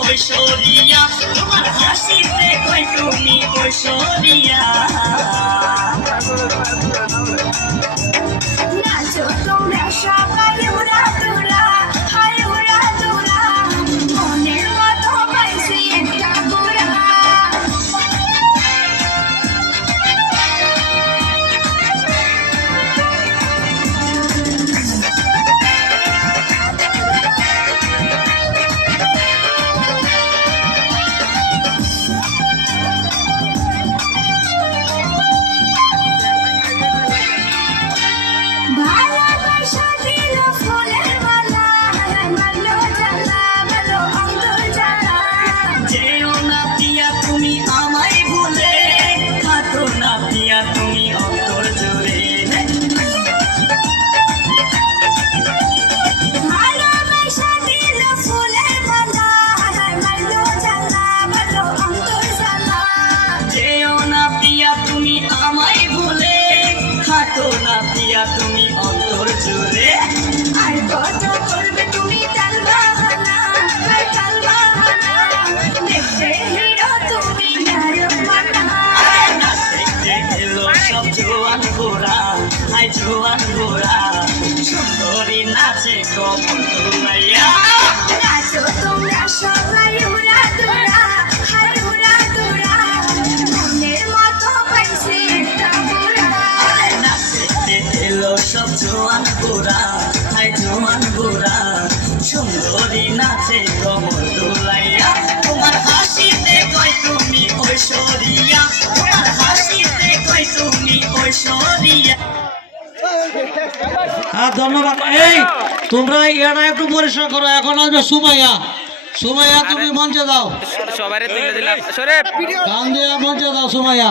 ঐশ্বরিয়া তোমার হাসিতে কই তুমি ঐশ্বরিয়া নাচো তোমরা সবাই উড়া তোরা হায় উড়া তোরা মনের মতো পাইছি একটা গোড়া ভালোবাসা দিল ফুলের মালা মালো জ্বালা মালো অন্তর জ্বালা যেও না পিয়া তুমি আমায় ভুলে থাকো না পিয়া তুমি অন্তর জুড়ে ভালোবাসা দিল ফুলের মালা মালো জ্বালা মালো অন্তর জ্বালা যেও না পিয়া তুমি আমায় ভুলে থাকো না পিয়া তুমি অন্তর জুড়ে আর কত করবে তুমি তাল বাহানা আর তাল বাহানা দেখতে হিরো তুমি নায়ক মানা না দেখতে এলো সব জোয়ান ঘোড়া হাই জোয়ান ঘোড়া সুন্দরী নাচে কমল দুলাইয়া নাচো তোমরা সবাই উড়া তোরা হায় উড়া তোরা মনের মতো পাইছি একটা গোড়া না দেখতে এলো সব জোয়ান ঘোড়া হাই জোয়ান ঘোড়া সুন্দরী নাচে কমল দুলাইয়া তোমার হাসিতে কই তুমি ঐশ্বরিয়া তোমার হাসিতে কই তুমি ঐশ্বরিয়া হ্যাঁ ধন্যবাদ। এই তোমরা এটা একটু পরিষ্কার করো। এখন আসবে সুমাইয়া। সুমাইয়া তুমি মঞ্চে দাও, সবাই তুলে দিলাম সরে গান দিয়ে মঞ্চে দাও সুমাইয়া।